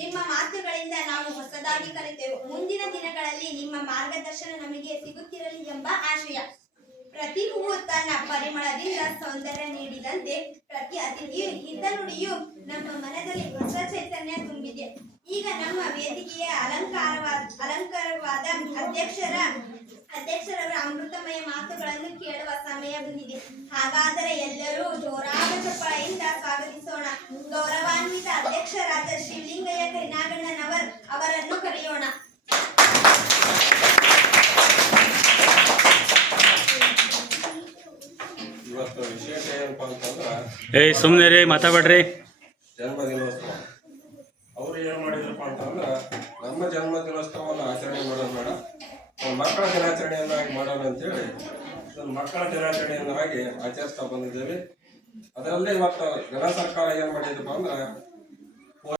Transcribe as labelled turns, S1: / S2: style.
S1: ನಿಮ್ಮ ಮಾತುಗಳಿಂದ ನಾವು ಹೊಸದಾಗಿ ಕಲಿತೆವು. ಮುಂದಿನ ದಿನಗಳಲ್ಲಿ ನಿಮ್ಮ ಮಾರ್ಗದರ್ಶನ ನಮಗೆ ಸಿಗುತ್ತಿರಲಿ ಎಂಬ ಆಶಯ. ಪ್ರತಿ ಹೂವು ತನ್ನ ಪರಿಮಳದಿಂದ ಸೌಂದರ್ಯ ನೀಡಿದಂತೆ ಪ್ರತಿ ಅತಿಥಿಯು ಹಿತ ನುಡಿಯು ನಮ್ಮ ಮನದಲ್ಲಿ ಹೊಸ ಚೈತನ್ಯ ತುಂಬಿದೆ. ಈಗ ನಮ್ಮ ವೇದಿಕೆಯ ಅಲಂಕಾರವಾದ ಅಲಂಕಾರವಾದ ಅಧ್ಯಕ್ಷರ ಅಧ್ಯಕ್ಷರವರ ಅಮೃತಮಯ ಮಾತುಗಳನ್ನು ಕೇಳುವ ಸಮಯ ಬಂದಿದೆ. ಹಾಗಾದರೆ ಎಲ್ಲರೂ ಜೋರಾದ
S2: ಇವತ್ತು ವಿಶೇಷ ಏನಪ್ಪ ಅಂತಂದ್ರೆ
S3: ಏಯ್ ಸುಮ್ಮನೆ ರೀ ಮಾತಾಡ್ರಿ
S2: ಜನ್ಮ ದಿನೋತ್ಸವ ಅವ್ರು ಏನು ಮಾಡಿದ್ರಪ್ಪ ಅಂತಂದ್ರೆ ನಮ್ಮ ಜನ್ಮ ದಿನೋತ್ಸವವನ್ನು ಆಚರಣೆ ಮಾಡೋದು ಬೇಡ. ಮಕ್ಕಳ ದಿನಾಚರಣೆಯನ್ನಾಗಿ ಮಾಡೋಣ ಅಂತೇಳಿ ಒಂದು ಮಕ್ಕಳ ದಿನಾಚರಣೆಯನ್ನಾಗಿ ಆಚರಿಸ್ತಾ ಬಂದಿದ್ದೇವೆ. ಅದರಲ್ಲೇ ಇವತ್ತು ಜನ ಸರ್ಕಾರ ಏನು ಮಾಡಿದಪ್ಪ ಅಂದ್ರೆ